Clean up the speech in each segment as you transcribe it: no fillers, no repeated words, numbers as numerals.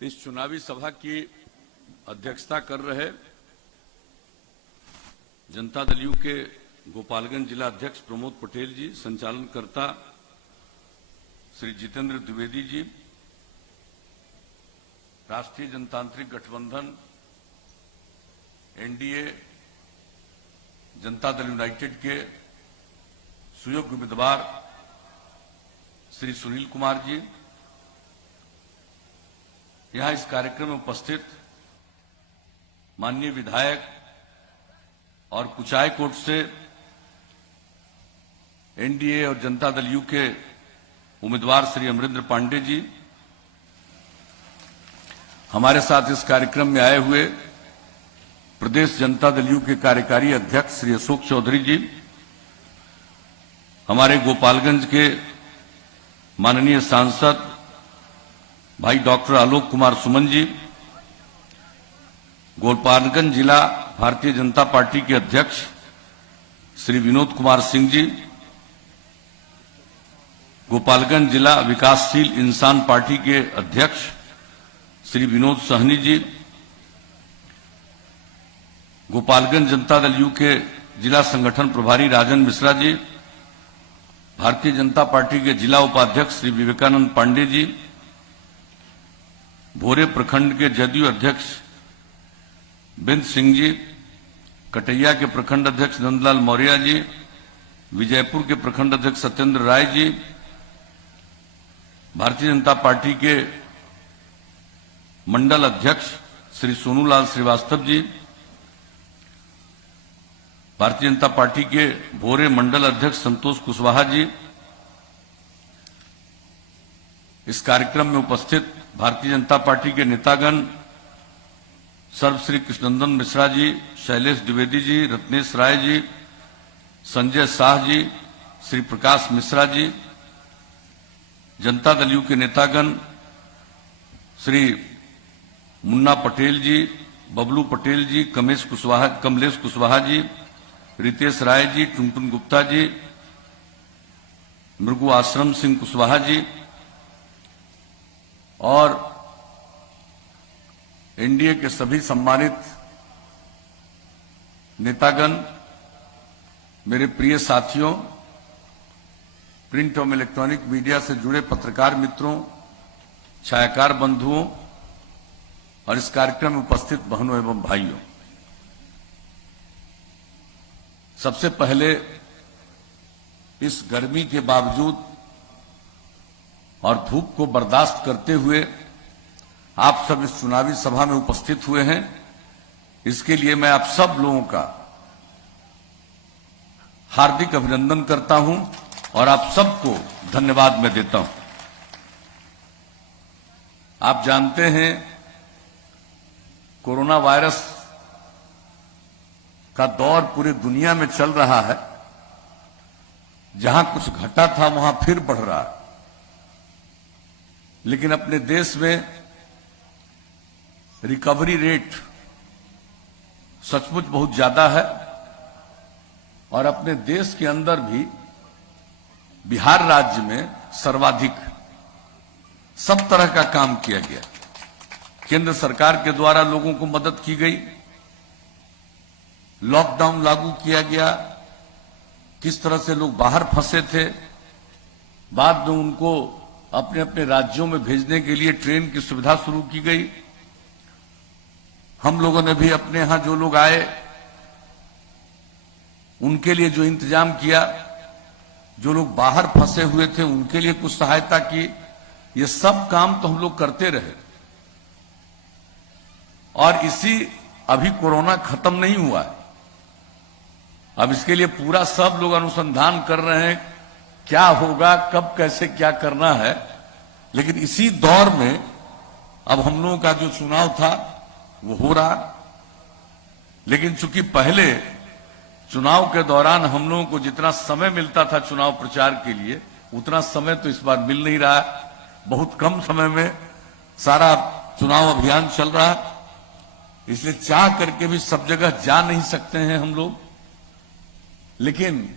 इस चुनावी सभा की अध्यक्षता कर रहे जनता दल यू के गोपालगंज जिला अध्यक्ष प्रमोद पटेल जी, संचालनकर्ता श्री जितेंद्र द्विवेदी जी, राष्ट्रीय जनतांत्रिक गठबंधन एनडीए जनता दल यूनाइटेड के सुयोग्य उम्मीदवार श्री सुनील कुमार जी, यहां इस कार्यक्रम में उपस्थित माननीय विधायक और कुचायकोट से एनडीए और जनता दल यू के उम्मीदवार श्री अमरेंद्र पांडे जी, हमारे साथ इस कार्यक्रम में आए हुए प्रदेश जनता दल यू के कार्यकारी अध्यक्ष श्री अशोक चौधरी जी, हमारे गोपालगंज के माननीय सांसद भाई डॉक्टर आलोक कुमार सुमन जी, गोपालगंज जिला भारतीय जनता पार्टी के अध्यक्ष श्री विनोद कुमार सिंह जी, गोपालगंज जिला विकासशील इंसान पार्टी के अध्यक्ष श्री विनोद सहनी जी, गोपालगंज जनता दल यू के जिला संगठन प्रभारी राजन मिश्रा जी, भारतीय जनता पार्टी के जिला उपाध्यक्ष श्री विवेकानंद पांडे जी, भोरे प्रखंड के जदयू अध्यक्ष बिंद सिंह जी, कटैया के प्रखंड अध्यक्ष नंदलाल मौर्य जी, विजयपुर के प्रखंड अध्यक्ष सत्येंद्र राय जी, भारतीय जनता पार्टी के मंडल अध्यक्ष श्री सोनूलाल श्रीवास्तव जी, भारतीय जनता पार्टी के भोरे मंडल अध्यक्ष संतोष कुशवाहा जी, इस कार्यक्रम में उपस्थित भारतीय जनता पार्टी के नेतागण सर्वश्री कृष्णनंदन मिश्रा जी, शैलेश द्विवेदी जी, रत्नेश राय जी, संजय शाह जी, श्री प्रकाश मिश्रा जी, जनता दल यू के नेतागण श्री मुन्ना पटेल जी, बबलू पटेल जी, कमलेश कुशवाहा जी, रितेश राय जी, टुनटुन गुप्ता जी, मृगु आश्रम सिंह कुशवाहा जी और एनडीए के सभी सम्मानित नेतागण, मेरे प्रिय साथियों, प्रिंट और इलेक्ट्रॉनिक मीडिया से जुड़े पत्रकार मित्रों, छायाकार बंधुओं और इस कार्यक्रम में उपस्थित बहनों एवं भाइयों, सबसे पहले इस गर्मी के बावजूद और धूप को बर्दाश्त करते हुए आप सब इस चुनावी सभा में उपस्थित हुए हैं, इसके लिए मैं आप सब लोगों का हार्दिक अभिनंदन करता हूं और आप सबको धन्यवाद मैं देता हूं। आप जानते हैं कोरोना वायरस का दौर पूरी दुनिया में चल रहा है, जहां कुछ घटा था वहां फिर बढ़ रहा है, लेकिन अपने देश में रिकवरी रेट सचमुच बहुत ज्यादा है और अपने देश के अंदर भी बिहार राज्य में सर्वाधिक सब तरह का काम किया गया। केंद्र सरकार के द्वारा लोगों को मदद की गई, लॉकडाउन लागू किया गया, किस तरह से लोग बाहर फंसे थे, बाद में उनको अपने अपने राज्यों में भेजने के लिए ट्रेन की सुविधा शुरू की गई। हम लोगों ने भी अपने यहां जो लोग आए उनके लिए जो इंतजाम किया, जो लोग बाहर फंसे हुए थे उनके लिए कुछ सहायता की, ये सब काम तो हम लोग करते रहे। और अभी कोरोना खत्म नहीं हुआ है, अब इसके लिए पूरा सब लोग अनुसंधान कर रहे हैं क्या होगा, कब कैसे क्या करना है। लेकिन इसी दौर में अब हम लोगों का जो चुनाव था वो हो रहा, लेकिन चूंकि पहले चुनाव के दौरान हम लोगों को जितना समय मिलता था चुनाव प्रचार के लिए, उतना समय तो इस बार मिल नहीं रहा है। बहुत कम समय में सारा चुनाव अभियान चल रहा है, इसलिए चाह करके भी सब जगह जा नहीं सकते हैं हम लोग, लेकिन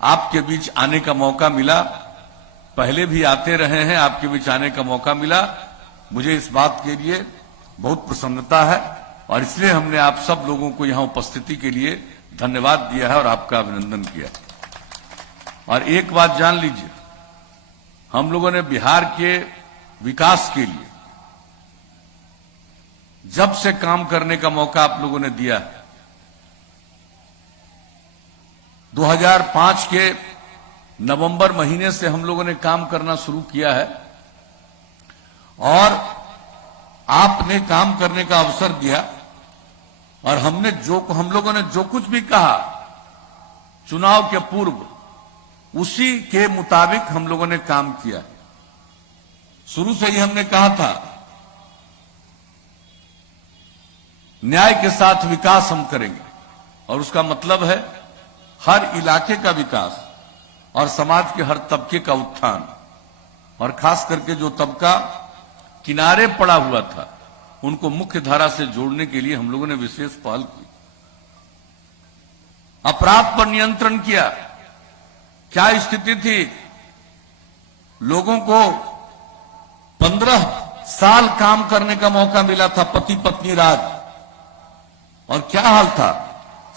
आपके बीच आने का मौका मिला, पहले भी आते रहे हैं, आपके बीच आने का मौका मिला मुझे इस बात के लिए बहुत प्रसन्नता है और इसलिए हमने आप सब लोगों को यहां उपस्थिति के लिए धन्यवाद दिया है और आपका अभिनंदन किया। और एक बात जान लीजिए, हम लोगों ने बिहार के विकास के लिए जब से काम करने का मौका आप लोगों ने दिया, 2005 के नवंबर महीने से हम लोगों ने काम करना शुरू किया है और आपने काम करने का अवसर दिया और हम लोगों ने जो कुछ भी कहा चुनाव के पूर्व उसी के मुताबिक हम लोगों ने काम किया। शुरू से ही हमने कहा था न्याय के साथ विकास हम करेंगे और उसका मतलब है हर इलाके का विकास और समाज के हर तबके का उत्थान, और खास करके जो तबका किनारे पड़ा हुआ था उनको मुख्य धारा से जोड़ने के लिए हम लोगों ने विशेष पहल की। अपराध पर नियंत्रण किया। क्या स्थिति थी, लोगों को 15 साल काम करने का मौका मिला था, पति पत्नी राज, और क्या हाल था,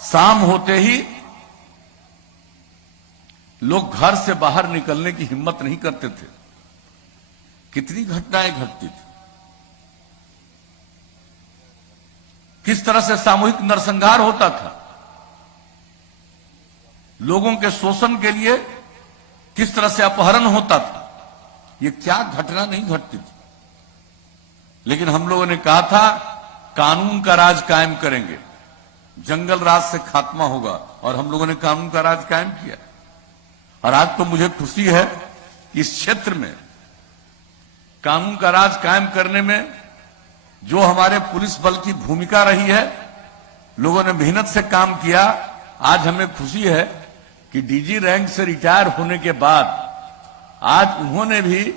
शाम होते ही लोग घर से बाहर निकलने की हिम्मत नहीं करते थे। कितनी घटनाएं घटती थी, किस तरह से सामूहिक नरसंहार होता था, लोगों के शोषण के लिए किस तरह से अपहरण होता था, ये क्या घटना नहीं घटती थी। लेकिन हम लोगों ने कहा था कानून का राज कायम करेंगे, जंगल राज से खात्मा होगा, और हम लोगों ने कानून का राज कायम किया। और आज तो मुझे खुशी है कि इस क्षेत्र में कानून का राज कायम करने में जो हमारे पुलिस बल की भूमिका रही है, लोगों ने मेहनत से काम किया। आज हमें खुशी है कि डीजी रैंक से रिटायर होने के बाद आज उन्होंने भी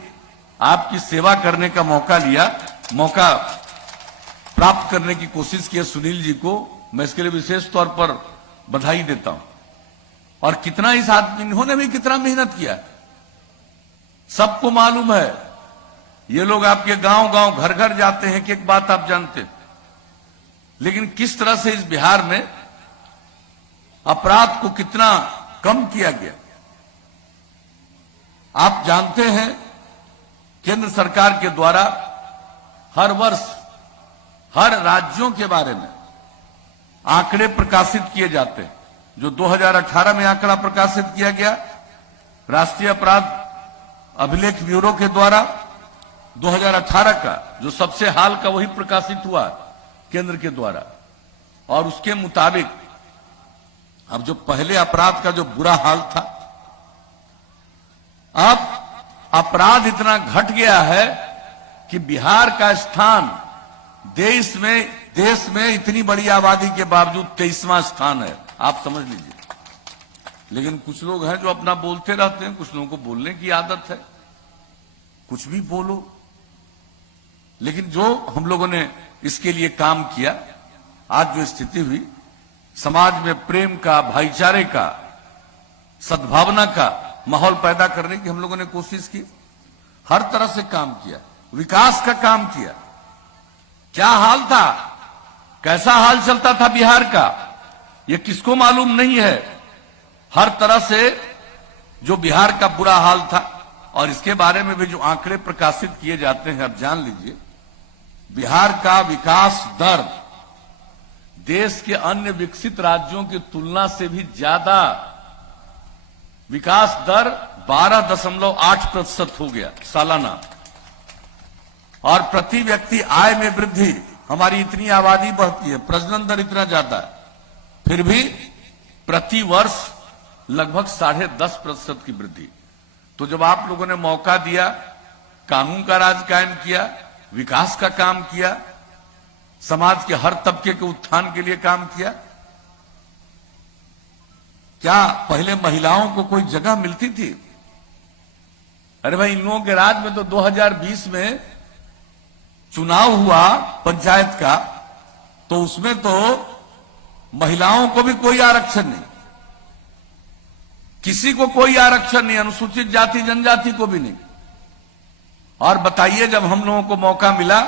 आपकी सेवा करने का मौका प्राप्त करने की कोशिश की है। सुनील जी को मैं इसके लिए विशेष तौर पर बधाई देता हूं। और कितना इस आदमी, इन्होंने भी कितना मेहनत किया, सबको मालूम है। ये लोग आपके गांव गांव घर घर जाते हैं कि एक बात आप जानते हैं, लेकिन किस तरह से इस बिहार में अपराध को कितना कम किया गया। आप जानते हैं केंद्र सरकार के द्वारा हर वर्ष हर राज्यों के बारे में आंकड़े प्रकाशित किए जाते हैं। जो 2018 में आंकड़ा प्रकाशित किया गया राष्ट्रीय अपराध अभिलेख ब्यूरो के द्वारा, 2018 का जो सबसे हाल का वही प्रकाशित हुआ केंद्र के द्वारा, और उसके मुताबिक अब जो पहले अपराध का जो बुरा हाल था, अब अपराध इतना घट गया है कि बिहार का स्थान देश में इतनी बड़ी आबादी के बावजूद 23वां स्थान है। आप समझ लीजिए। लेकिन कुछ लोग हैं जो अपना बोलते रहते हैं, कुछ लोगों को बोलने की आदत है, कुछ भी बोलो। लेकिन जो हम लोगों ने इसके लिए काम किया, आज जो स्थिति हुई, समाज में प्रेम का, भाईचारे का, सद्भावना का माहौल पैदा करने की हम लोगों ने कोशिश की, हर तरह से काम किया, विकास का काम किया। क्या हाल था, कैसा हाल चलता था बिहार का, यह किसको मालूम नहीं है। हर तरह से जो बिहार का बुरा हाल था, और इसके बारे में भी जो आंकड़े प्रकाशित किए जाते हैं, अब जान लीजिए बिहार का विकास दर देश के अन्य विकसित राज्यों की तुलना से भी ज्यादा, विकास दर 12.8% हो गया सालाना। और प्रति व्यक्ति आय में वृद्धि, हमारी इतनी आबादी बढ़ती है, प्रजनन दर इतना ज्यादा है, फिर भी प्रति वर्ष लगभग 10.5% की वृद्धि। तो जब आप लोगों ने मौका दिया, कानून का राज कायम किया, विकास का काम किया, समाज के हर तबके के उत्थान के लिए काम किया, क्या पहले महिलाओं को कोई जगह मिलती थी? अरे भाई, इन लोगों के राज में तो 2020 में चुनाव हुआ पंचायत का, तो उसमें तो महिलाओं को भी कोई आरक्षण नहीं, किसी को कोई आरक्षण नहीं, अनुसूचित जाति जनजाति को भी नहीं। और बताइए, जब हम लोगों को मौका मिला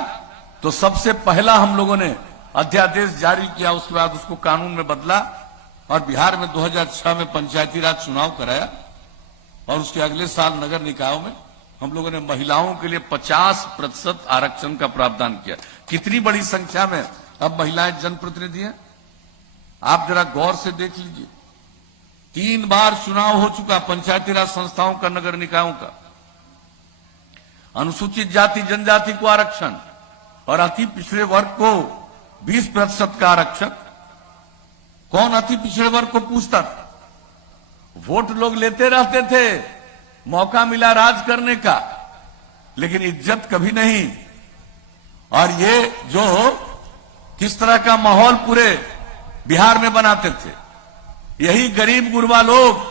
तो सबसे पहला हम लोगों ने अध्यादेश जारी किया, उसके बाद उसको कानून में बदला और बिहार में 2006 में पंचायती राज चुनाव कराया और उसके अगले साल नगर निकायों में हम लोगों ने महिलाओं के लिए 50% आरक्षण का प्रावधान किया। कितनी बड़ी संख्या में अब महिलाएं जनप्रतिनिधि हैं, आप जरा गौर से देख लीजिए। 3 बार चुनाव हो चुका पंचायती राज संस्थाओं का, नगर निकायों का। अनुसूचित जाति जनजाति को आरक्षण और अति पिछड़े वर्ग को 20% का आरक्षण। कौन अति पिछड़े वर्ग को पूछता था? वोट लोग लेते रहते थे, मौका मिला राज करने का, लेकिन इज्जत कभी नहीं। और ये जो किस तरह का माहौल पूरे बिहार में बनाते थे, यही गरीब गुरबा लोग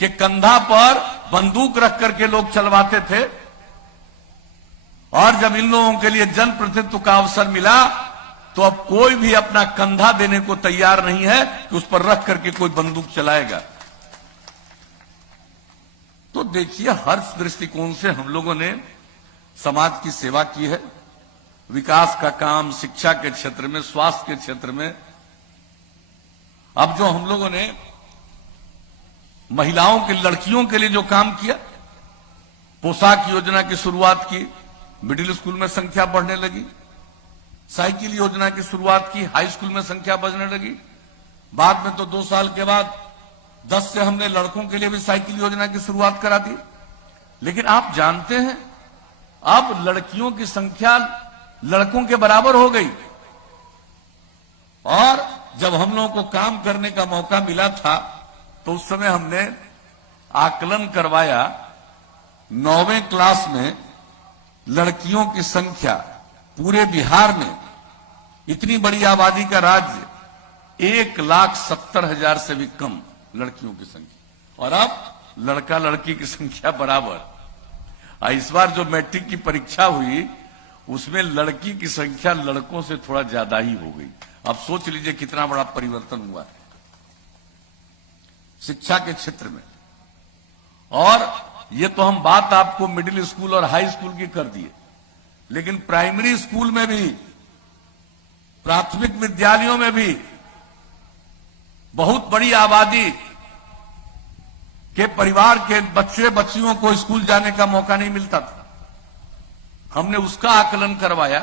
के कंधा पर बंदूक रख करके लोग चलवाते थे। और जब इन लोगों के लिए जनप्रतिनिधित्व का अवसर मिला तो अब कोई भी अपना कंधा देने को तैयार नहीं है कि उस पर रख करके कोई बंदूक चलाएगा। तो देखिए, हर दृष्टिकोण से हम लोगों ने समाज की सेवा की है। विकास का काम शिक्षा के क्षेत्र में, स्वास्थ्य के क्षेत्र में। अब जो हम लोगों ने महिलाओं के, लड़कियों के लिए जो काम किया, पोशाक योजना की शुरुआत की, मिडिल स्कूल में संख्या बढ़ने लगी। साइकिल योजना की शुरुआत की, हाई स्कूल में संख्या बढ़ने लगी। बाद में तो 2 साल के बाद 10 से हमने लड़कों के लिए भी साइकिल योजना की शुरुआत करा दी। लेकिन आप जानते हैं, अब लड़कियों की संख्या लड़कों के बराबर हो गई। और जब हम लोगों को काम करने का मौका मिला था तो उस समय हमने आकलन करवाया, 9वीं क्लास में लड़कियों की संख्या पूरे बिहार में, इतनी बड़ी आबादी का राज्य, 1,70,000 से भी कम लड़कियों की संख्या। और अब लड़का लड़की की संख्या बराबर। इस बार जो मैट्रिक की परीक्षा हुई उसमें लड़की की संख्या लड़कों से थोड़ा ज्यादा ही हो गई। अब सोच लीजिए कितना बड़ा परिवर्तन हुआ है शिक्षा के क्षेत्र में। और ये तो हम बात आपको मिडिल स्कूल और हाई स्कूल की कर दिए, लेकिन प्राइमरी स्कूल में भी, प्राथमिक विद्यालयों में भी बहुत बड़ी आबादी के परिवार के बच्चे बच्चियों को स्कूल जाने का मौका नहीं मिलता था। हमने उसका आकलन करवाया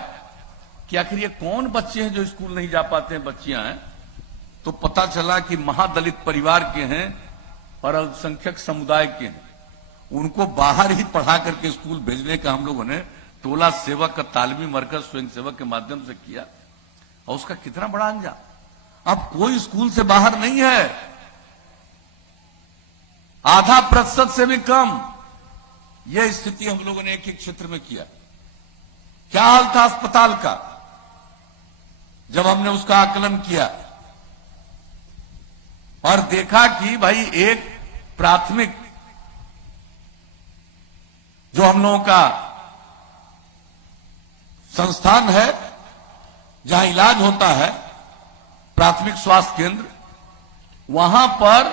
कि आखिर ये कौन बच्चे हैं जो स्कूल नहीं जा पाते हैं, बच्चियां हैं। तो पता चला कि महादलित परिवार के हैं और अल्पसंख्यक समुदाय के हैं। उनको बाहर ही पढ़ा करके स्कूल भेजने का हम लोगों ने टोला सेवक का तालीमी मरकज स्वयं सेवक के माध्यम से किया। और उसका कितना बड़ा अंजाम, अब कोई स्कूल से बाहर नहीं है, आधा प्रतिशत से भी कम। यह स्थिति हम लोगों ने एक एक क्षेत्र में किया। क्या हाल था अस्पताल का, जब हमने उसका आकलन किया और देखा कि भाई एक प्राथमिक जो हम लोगों का संस्थान है जहां इलाज होता है, प्राथमिक स्वास्थ्य केंद्र, वहां पर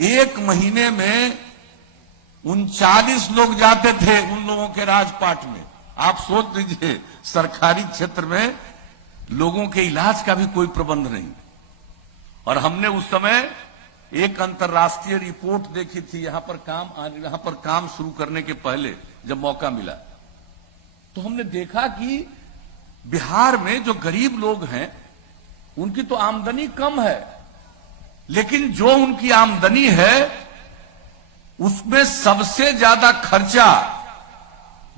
1 महीने में 39 लोग जाते थे उन लोगों के राजपाट में। आप सोच लीजिए, सरकारी क्षेत्र में लोगों के इलाज का भी कोई प्रबंध नहीं। और हमने उस समय एक अंतर्राष्ट्रीय रिपोर्ट देखी थी, यहां पर काम शुरू करने के पहले जब मौका मिला तो हमने देखा कि बिहार में जो गरीब लोग हैं उनकी तो आमदनी कम है, लेकिन जो उनकी आमदनी है उसमें सबसे ज्यादा खर्चा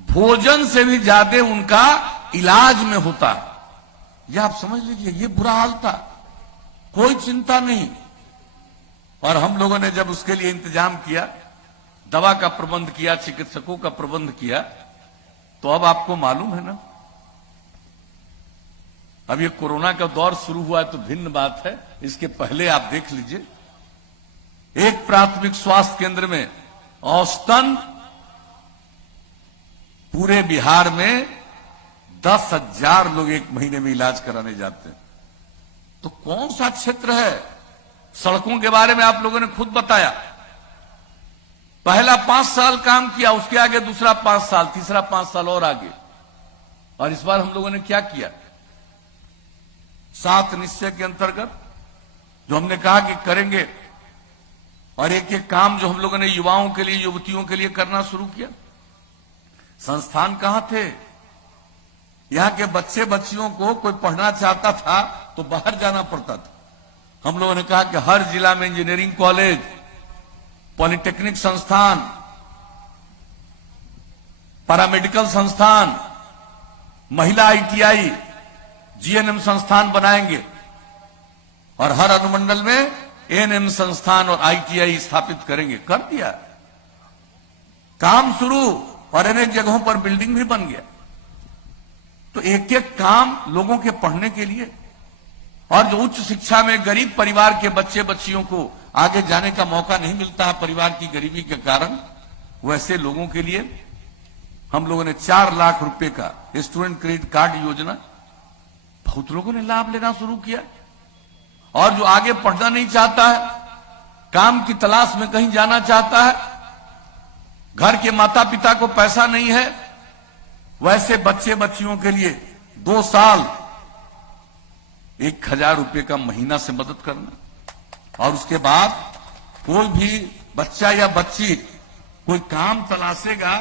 भोजन से भी ज्यादा उनका इलाज में होता है। यह आप समझ लीजिए, ये बुरा हाल था, कोई चिंता नहीं। और हम लोगों ने जब उसके लिए इंतजाम किया, दवा का प्रबंध किया, चिकित्सकों का प्रबंध किया, तो अब आपको मालूम है ना, अब ये कोरोना का दौर शुरू हुआ है तो भिन्न बात है। इसके पहले आप देख लीजिए, एक प्राथमिक स्वास्थ्य केंद्र में औसतन पूरे बिहार में 10,000 लोग एक महीने में इलाज कराने जाते हैं। तो कौन सा क्षेत्र है? सड़कों के बारे में आप लोगों ने खुद बताया, पहला 5 साल काम किया, उसके आगे दूसरा 5 साल, तीसरा 5 साल और आगे। और इस बार हम लोगों ने क्या किया, 7 निश्चय के अंतर्गत जो हमने कहा कि करेंगे, और एक एक काम जो हम लोगों ने युवाओं के लिए, युवतियों के लिए करना शुरू किया। संस्थान कहां थे, यहां के बच्चे बच्चियों को कोई पढ़ना चाहता था तो बाहर जाना पड़ता था। हम लोगों ने कहा कि हर जिला में इंजीनियरिंग कॉलेज, पॉलिटेक्निक संस्थान, पैरामेडिकल संस्थान, महिला ITI, GNM संस्थान बनाएंगे, और हर अनुमंडल में ANM संस्थान और ITI स्थापित करेंगे। कर दिया काम शुरू, और अनेक जगहों पर बिल्डिंग भी बन गया। तो एक एक काम लोगों के पढ़ने के लिए, और जो उच्च शिक्षा में गरीब परिवार के बच्चे बच्चियों को आगे जाने का मौका नहीं मिलता है परिवार की गरीबी के कारण, वैसे लोगों के लिए हम लोगों ने 4 लाख रुपए का स्टूडेंट क्रेडिट कार्ड योजना, बहुत लोगों ने लाभ लेना शुरू किया। और जो आगे पढ़ना नहीं चाहता है, काम की तलाश में कहीं जाना चाहता है, घर के माता पिता को पैसा नहीं है, वैसे बच्चे बच्चियों के लिए 2 साल 1000 रुपए का महीना से मदद करना। और उसके बाद कोई भी बच्चा या बच्ची कोई काम तलाशेगा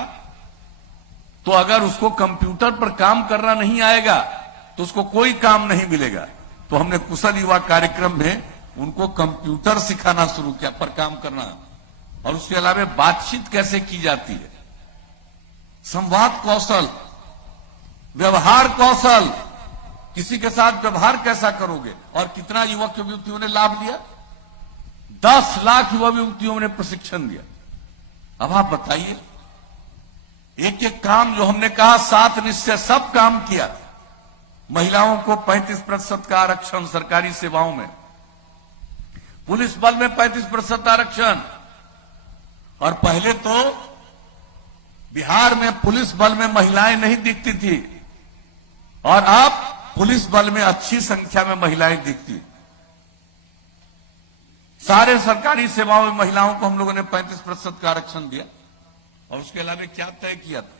तो अगर उसको कंप्यूटर पर काम करना नहीं आएगा तो उसको कोई काम नहीं मिलेगा। तो हमने कुशल युवा कार्यक्रम में उनको कंप्यूटर सिखाना शुरू किया पर काम करना, और उसके अलावा बातचीत कैसे की जाती है, संवाद कौशल, व्यवहार कौशल, किसी के साथ व्यवहार कैसा करोगे, और कितना युवक युवतियों ने लाभ लिया, 10 लाख युवा युवतियों ने प्रशिक्षण दिया। अब आप बताइए, एक एक काम जो हमने कहा 7 निश्चय, सब काम किया। महिलाओं को 35% का आरक्षण सरकारी सेवाओं में, पुलिस बल में 35% आरक्षण, और पहले तो बिहार में पुलिस बल में महिलाएं नहीं दिखती थी, और अब पुलिस बल में अच्छी संख्या में महिलाएं दिखती। सारे सरकारी सेवाओं में महिलाओं को हम लोगों ने 35% का आरक्षण दिया। और उसके अलावा क्या तय किया था,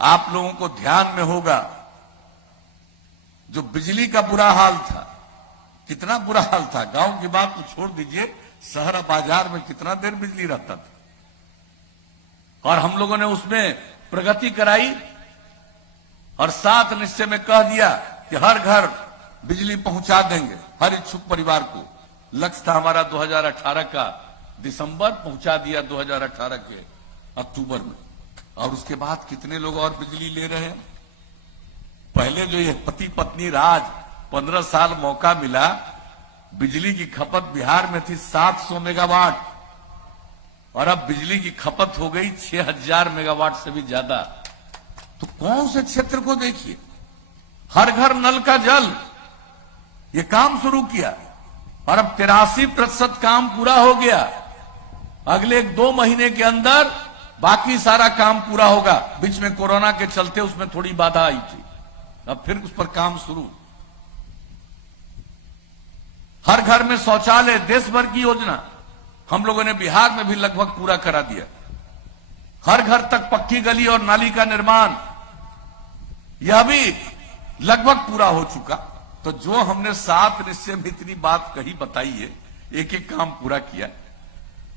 आप लोगों को ध्यान में होगा, जो बिजली का बुरा हाल था, कितना बुरा हाल था, गांव की बात तो छोड़ दीजिए, शहर बाजार में कितना देर बिजली रहता था, और हम लोगों ने उसमें प्रगति कराई, और 7 निश्चय में कह दिया कि हर घर बिजली पहुंचा देंगे हर इच्छुक परिवार को। लक्ष्य था हमारा 2018 का दिसंबर, पहुंचा दिया 2018 के अक्टूबर में। और उसके बाद कितने लोग और बिजली ले रहे हैं। पहले जो ये पति पत्नी राज 15 साल मौका मिला, बिजली की खपत बिहार में थी 700 मेगावाट, और अब बिजली की खपत हो गई 6000 मेगावाट से भी ज्यादा। तो कौन से क्षेत्र को देखिए, हर घर नल का जल, ये काम शुरू किया, और अब 83% काम पूरा हो गया। अगले 2 महीने के अंदर बाकी सारा काम पूरा होगा। बीच में कोरोना के चलते उसमें थोड़ी बाधा आई थी, अब फिर उस पर काम शुरू। हर घर में शौचालय, देश भर की योजना हम लोगों ने बिहार में भी लगभग पूरा करा दिया। हर घर तक पक्की गली और नाली का निर्माण, यह भी लगभग पूरा हो चुका। तो जो हमने 7 निश्चय में इतनी बात कही बताई है, एक एक काम पूरा किया।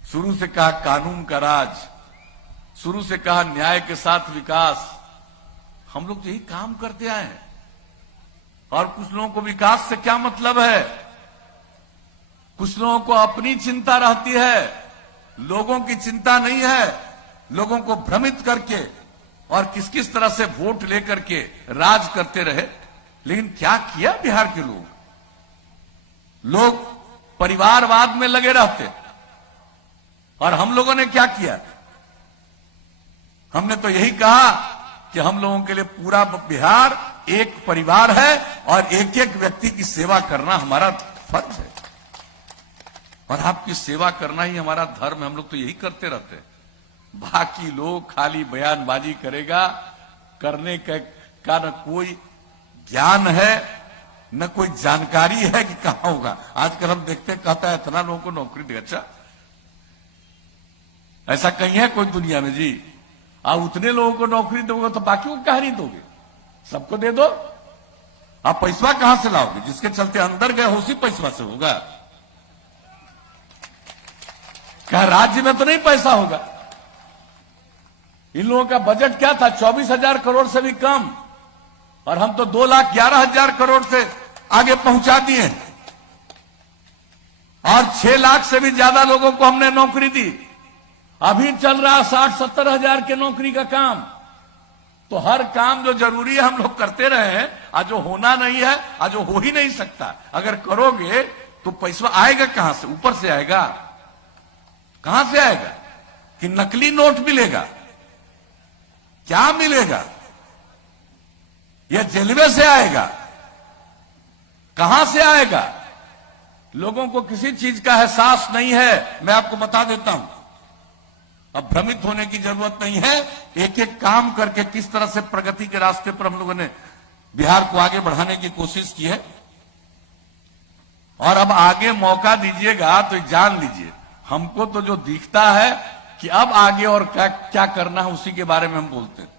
शुरू से कहा कानून का राज, शुरू से कहा न्याय के साथ विकास, हम लोग तो यही काम करते आए हैं। और कुछ लोगों को विकास से क्या मतलब है, कुछ लोगों को अपनी चिंता रहती है, लोगों की चिंता नहीं है। लोगों को भ्रमित करके और किस किस तरह से वोट लेकर के राज करते रहे। लेकिन क्या किया बिहार के लोग परिवारवाद में लगे रहते, और हम लोगों ने क्या किया, हमने तो यही कहा कि हम लोगों के लिए पूरा बिहार एक परिवार है, और एक एक व्यक्ति की सेवा करना हमारा फर्ज है, और आपकी सेवा करना ही हमारा धर्म है। हम लोग तो यही करते रहते हैं। बाकी लोग खाली बयानबाजी करेगा, करने का न कोई ज्ञान है न कोई जानकारी है कि कहां होगा। आजकल हम देखते, कहता है इतना लोगों को नौकरी दे। अच्छा, ऐसा कहीं है कोई दुनिया में जी? आप उतने लोगों को नौकरी दोगे तो बाकी को कहा नहीं दोगे? सबको दे दो। आप पैसा कहां से लाओगे? जिसके चलते अंदर गए हो उसी पैसा से होगा। क्या राज्य में तो नहीं पैसा होगा? इन लोगों का बजट क्या था? 24,000 करोड़ से भी कम, और हम तो 2,11,000 करोड़ से आगे पहुंचा दिए, और 6 लाख से भी ज्यादा लोगों को हमने नौकरी दी। अभी चल रहा 60-70 हजार के नौकरी का काम। तो हर काम जो जरूरी है हम लोग करते रहे हैं, आज जो होना नहीं है, आज जो हो ही नहीं सकता। अगर करोगे तो पैसा आएगा कहां से? ऊपर से आएगा? कहां से आएगा? कि नकली नोट मिलेगा? क्या मिलेगा? यह रेलवे से आएगा? कहां से आएगा? लोगों को किसी चीज का एहसास नहीं है। मैं आपको बता देता हूं, अब भ्रमित होने की जरूरत नहीं है। एक एक काम करके किस तरह से प्रगति के रास्ते पर हम लोगों ने बिहार को आगे बढ़ाने की कोशिश की है, और अब आगे मौका दीजिएगा तो जान लीजिए, हमको तो जो दिखता है कि अब आगे और क्या क्या करना है उसी के बारे में हम बोलते हैं।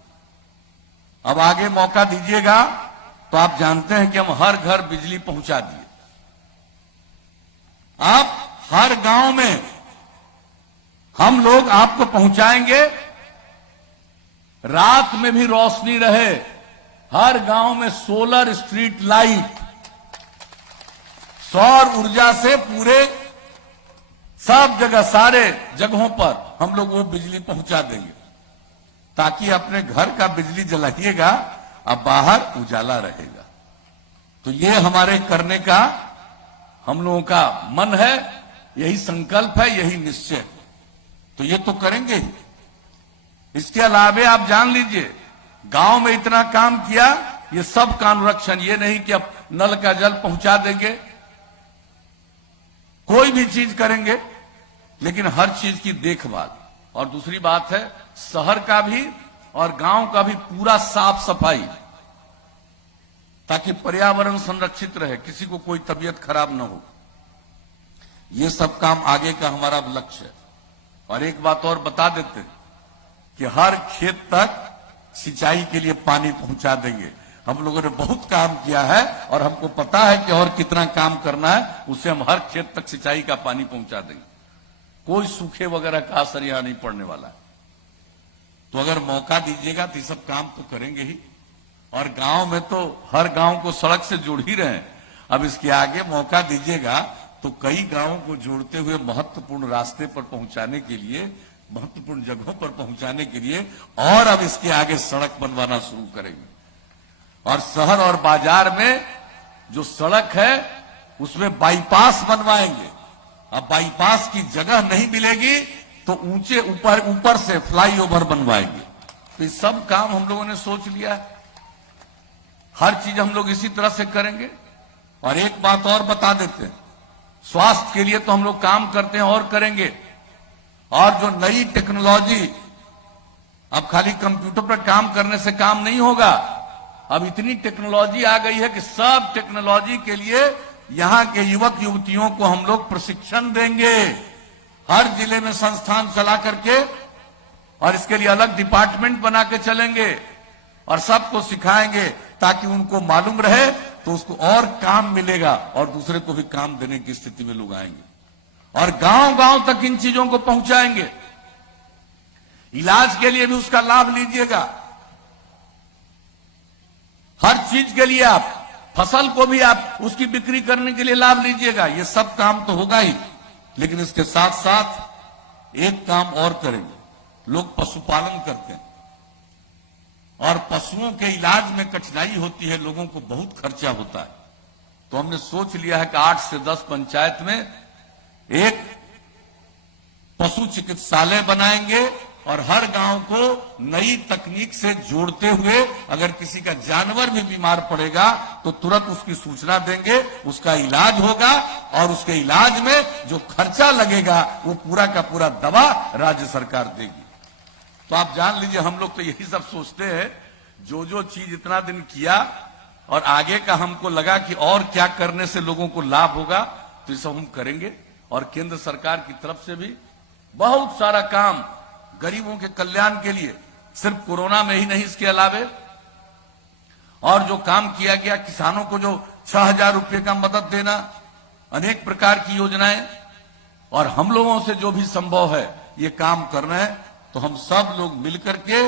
अब आगे मौका दीजिएगा तो आप जानते हैं कि हम हर घर बिजली पहुंचा दिए। आप हर गांव में हम लोग आपको पहुंचाएंगे, रात में भी रोशनी रहे। हर गांव में सोलर स्ट्रीट लाइट, सौर ऊर्जा से पूरे सब जगह, सारे जगहों पर हम लोग वो बिजली पहुंचा देंगे, ताकि अपने घर का बिजली जलाइएगा, अब बाहर उजाला रहेगा। तो ये हमारे करने का हम लोगों का मन है, यही संकल्प है, यही निश्चय है। तो ये तो करेंगे ही। इसके अलावे आप जान लीजिए, गांव में इतना काम किया, ये सब का अनुरक्षण, ये नहीं कि अब नल का जल पहुंचा देंगे, कोई भी चीज करेंगे, लेकिन हर चीज की देखभाल। और दूसरी बात है, शहर का भी और गांव का भी पूरा साफ सफाई, ताकि पर्यावरण संरक्षित रहे, किसी को कोई तबीयत खराब न हो। ये सब काम आगे का हमारा लक्ष्य है। और एक बात और बता देते हैं कि हर खेत तक सिंचाई के लिए पानी पहुंचा देंगे। हम लोगों ने बहुत काम किया है और हमको पता है कि और कितना काम करना है, उससे हम हर खेत तक सिंचाई का पानी पहुंचा देंगे। कोई सूखे वगैरह का असर यहां नहीं पड़ने वाला है। तो अगर मौका दीजिएगा तो ये सब काम तो करेंगे ही। और गांव में तो हर गांव को सड़क से जोड़ ही रहे हैं। अब इसके आगे मौका दीजिएगा तो कई गांवों को जोड़ते हुए महत्वपूर्ण रास्ते पर पहुंचाने के लिए, महत्वपूर्ण जगहों पर पहुंचाने के लिए, और अब इसके आगे सड़क बनवाना शुरू करेंगे। और शहर और बाजार में जो सड़क है उसमें बाईपास बनवाएंगे। अब बाईपास की जगह नहीं मिलेगी तो ऊंचे ऊपर से फ्लाईओवर बनवाएंगे। तो ये सब काम हम लोगों ने सोच लिया है। हर चीज हम लोग इसी तरह से करेंगे। और एक बात और बता देते हैं, स्वास्थ्य के लिए तो हम लोग काम करते हैं और करेंगे। और जो नई टेक्नोलॉजी, अब खाली कंप्यूटर पर काम करने से काम नहीं होगा। अब इतनी टेक्नोलॉजी आ गई है कि सब टेक्नोलॉजी के लिए यहां के युवक युवतियों को हम लोग प्रशिक्षण देंगे, हर जिले में संस्थान चला करके, और इसके लिए अलग डिपार्टमेंट बना के चलेंगे और सबको सिखाएंगे, ताकि उनको मालूम रहे तो उसको और काम मिलेगा और दूसरे को भी काम देने की स्थिति में लोग आएंगे। और गांव गांव तक इन चीजों को पहुंचाएंगे। इलाज के लिए भी उसका लाभ लीजिएगा। हर चीज के लिए आप, फसल को भी आप उसकी बिक्री करने के लिए लाभ लीजिएगा। ये सब काम तो होगा ही, लेकिन इसके साथ साथ एक काम और करेंगे। लोग पशुपालन करते हैं और पशुओं के इलाज में कठिनाई होती है, लोगों को बहुत खर्चा होता है। तो हमने सोच लिया है कि 8 से 10 पंचायत में एक पशु चिकित्सालय बनाएंगे और हर गांव को नई तकनीक से जोड़ते हुए, अगर किसी का जानवर भी बीमार पड़ेगा तो तुरंत उसकी सूचना देंगे, उसका इलाज होगा, और उसके इलाज में जो खर्चा लगेगा वो पूरा का पूरा दवा राज्य सरकार देगी। तो आप जान लीजिए, हम लोग तो यही सब सोचते हैं। जो जो चीज इतना दिन किया और आगे का हमको लगा कि और क्या करने से लोगों को लाभ होगा, तो ये सब हम करेंगे। और केंद्र सरकार की तरफ से भी बहुत सारा काम गरीबों के कल्याण के लिए, सिर्फ कोरोना में ही नहीं, इसके अलावे और जो काम किया गया, किसानों को जो 6,000 रुपये का मदद देना, अनेक प्रकार की योजनाएं, और हम लोगों से जो भी संभव है ये काम कर रहे हैं। तो हम सब लोग मिलकर के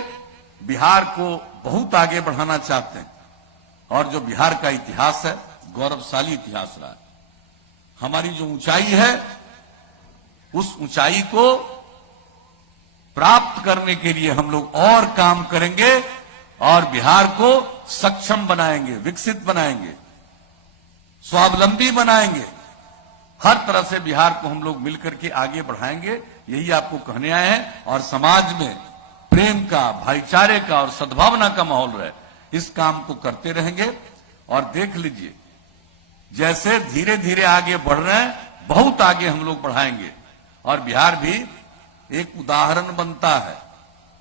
बिहार को बहुत आगे बढ़ाना चाहते हैं। और जो बिहार का इतिहास है, गौरवशाली इतिहास रहा है। हमारी जो ऊंचाई है, उस ऊंचाई को प्राप्त करने के लिए हम लोग और काम करेंगे और बिहार को सक्षम बनाएंगे, विकसित बनाएंगे, स्वावलंबी बनाएंगे। हर तरह से बिहार को हम लोग मिलकर के आगे बढ़ाएंगे, यही आपको कहने आए हैं। और समाज में प्रेम का, भाईचारे का और सद्भावना का माहौल रहे, इस काम को करते रहेंगे। और देख लीजिए, जैसे धीरे धीरे आगे बढ़ रहे हैं, बहुत आगे हम लोग बढ़ाएंगे। और बिहार भी एक उदाहरण बनता है।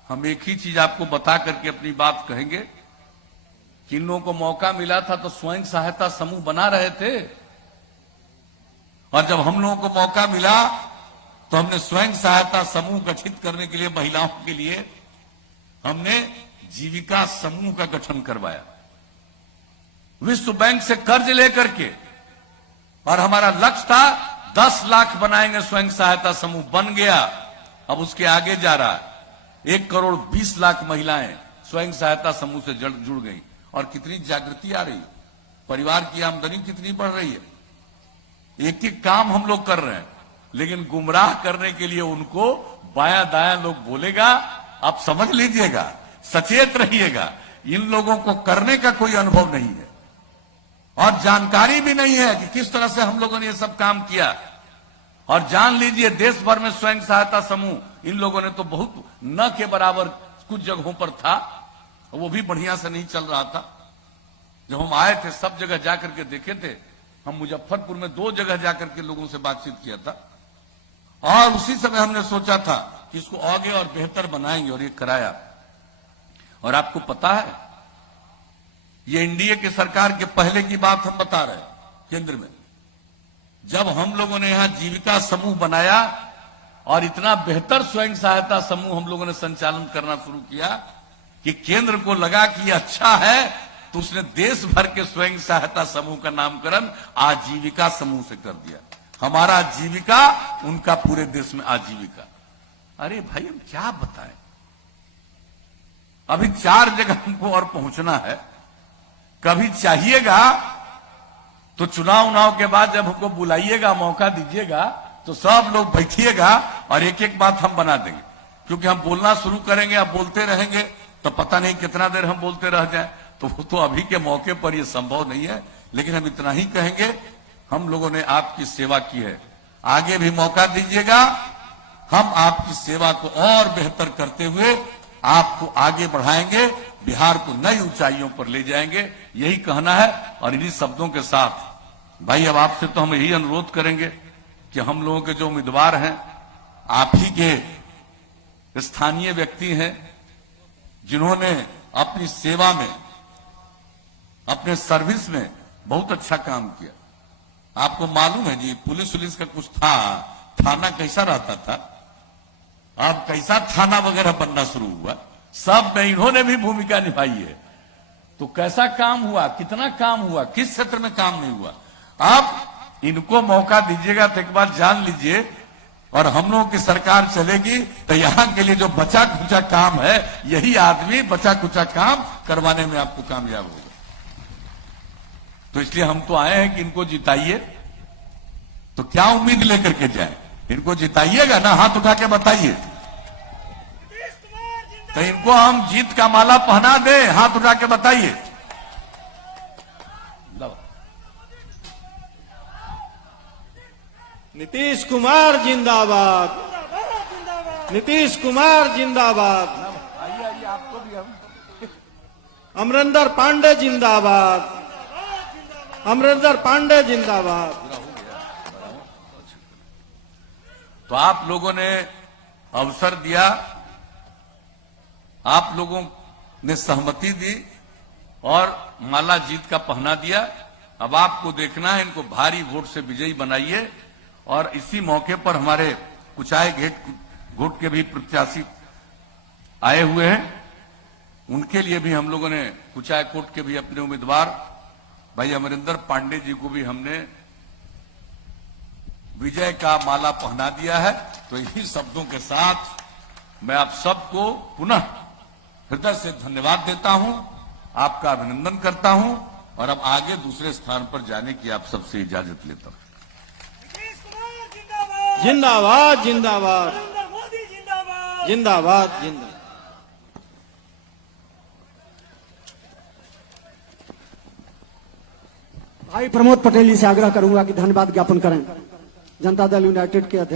हम एक ही चीज आपको बता करके अपनी बात कहेंगे कि इन लोगों को मौका मिला था तो स्वयं सहायता समूह बना रहे थे, और जब हम लोगों को मौका मिला तो हमने स्वयं सहायता समूह गठित करने के लिए, महिलाओं के लिए हमने जीविका समूह का गठन करवाया, विश्व बैंक से कर्ज लेकर के। और हमारा लक्ष्य था 10 लाख बनाएंगे स्वयं सहायता समूह, बन गया। अब उसके आगे जा रहा है। 1,20,00,000 महिलाएं स्वयं सहायता समूह से जुड़ गई। और कितनी जागृति आ रही, परिवार की आमदनी कितनी बढ़ रही है। एक एक काम हम लोग कर रहे हैं, लेकिन गुमराह करने के लिए उनको बायां दायां लोग बोलेगा। आप समझ लीजिएगा, सचेत रहिएगा, इन लोगों को करने का कोई अनुभव नहीं है और जानकारी भी नहीं है कि किस तरह से हम लोगों ने ये सब काम किया। और जान लीजिए, देश भर में स्वयं सहायता समूह इन लोगों ने तो बहुत न के बराबर कुछ जगहों पर था, वो भी बढ़िया से नहीं चल रहा था। जब हम आए थे, सब जगह जाकर के देखे थे। हम मुजफ्फरपुर में 2 जगह जाकर के लोगों से बातचीत किया था, और उसी समय हमने सोचा था कि इसको आगे और बेहतर बनाएंगे, और ये कराया। और आपको पता है, ये एनडीए की सरकार के पहले की बात हम बता रहे हैं। केंद्र में जब हम लोगों ने यहां जीविका समूह बनाया और इतना बेहतर स्वयं सहायता समूह हम लोगों ने संचालन करना शुरू किया कि केंद्र को लगा कि अच्छा है, तो उसने देश भर के स्वयं सहायता समूह का नामकरण आजीविका समूह से कर दिया। हमारा जीविका, उनका पूरे देश में आजीविका। अरे भाई, हम क्या बताएं। अभी 4 जगह हमको और पहुंचना है। कभी चाहिएगा तो चुनाव के बाद जब हमको बुलाइएगा, मौका दीजिएगा, तो सब लोग बैठिएगा और एक एक बात हम बना देंगे। क्योंकि हम बोलना शुरू करेंगे, आप बोलते रहेंगे तो पता नहीं कितना देर हम बोलते रह जाएं। तो वो तो अभी के मौके पर ये संभव नहीं है, लेकिन हम इतना ही कहेंगे, हम लोगों ने आपकी सेवा की है, आगे भी मौका दीजिएगा। हम आपकी सेवा को और बेहतर करते हुए आपको आगे बढ़ाएंगे, बिहार को नई ऊंचाइयों पर ले जाएंगे, यही कहना है। और इन्हीं शब्दों के साथ भाई, अब आपसे तो हम यही अनुरोध करेंगे कि हम लोगों के जो उम्मीदवार हैं, आप ही के स्थानीय व्यक्ति हैं, जिन्होंने अपनी सेवा में, अपने सर्विस में बहुत अच्छा काम किया। आपको मालूम है जी, पुलिस का कुछ था, थाना कैसा रहता था, अब कैसा थाना वगैरह बनना शुरू हुआ, सब में इन्होंने भी भूमिका निभाई है। तो कैसा काम हुआ, कितना काम हुआ, किस क्षेत्र में काम नहीं हुआ। आप इनको मौका दीजिएगा तो एक बार जान लीजिए, और हम लोगों की सरकार चलेगी तो यहां के लिए जो बचा खुचा काम है, यही आदमी बचा खुचा काम करवाने में आपको कामयाब होगा। तो इसलिए हम तो आए हैं कि इनको जिताइए। तो क्या उम्मीद लेकर के जाए, इनको जिताइएगा ना, हाथ उठा के बताइए। तो इनको हम जीत का माला पहना दे, हाथ उठा के बताइए। नीतीश कुमार जिंदाबाद, नीतीश कुमार जिंदाबाद, अमरिंदर पांडे जिंदाबाद, अमरिंदर पांडे जिंदाबाद। तो आप लोगों ने अवसर दिया, आप लोगों ने सहमति दी और माला जीत का पहना दिया। अब आपको देखना है, इनको भारी वोट से विजयी बनाइए। और इसी मौके पर हमारे कुचाई घोट के भी प्रत्याशी आए हुए हैं, उनके लिए भी हम लोगों ने कुचायकोट के भी अपने उम्मीदवार भाई अमरिंदर पांडे जी को भी हमने विजय का माला पहना दिया है। तो इन्हीं शब्दों के साथ मैं आप सबको पुनः हृदय से धन्यवाद देता हूं, आपका अभिनंदन करता हूं और अब आगे दूसरे स्थान पर जाने की आप सबसे इजाजत लेता हूं। नीतीश कुमार जिंदाबाद, जिंदाबाद जिंदाबाद नरेंद्र मोदी जिंदाबाद। जिंदाबाद जिंदाबाद। भाई प्रमोद पटेल जी से आग्रह करूंगा कि धन्यवाद ज्ञापन करें। जनता दल यूनाइटेड के अध्यक्ष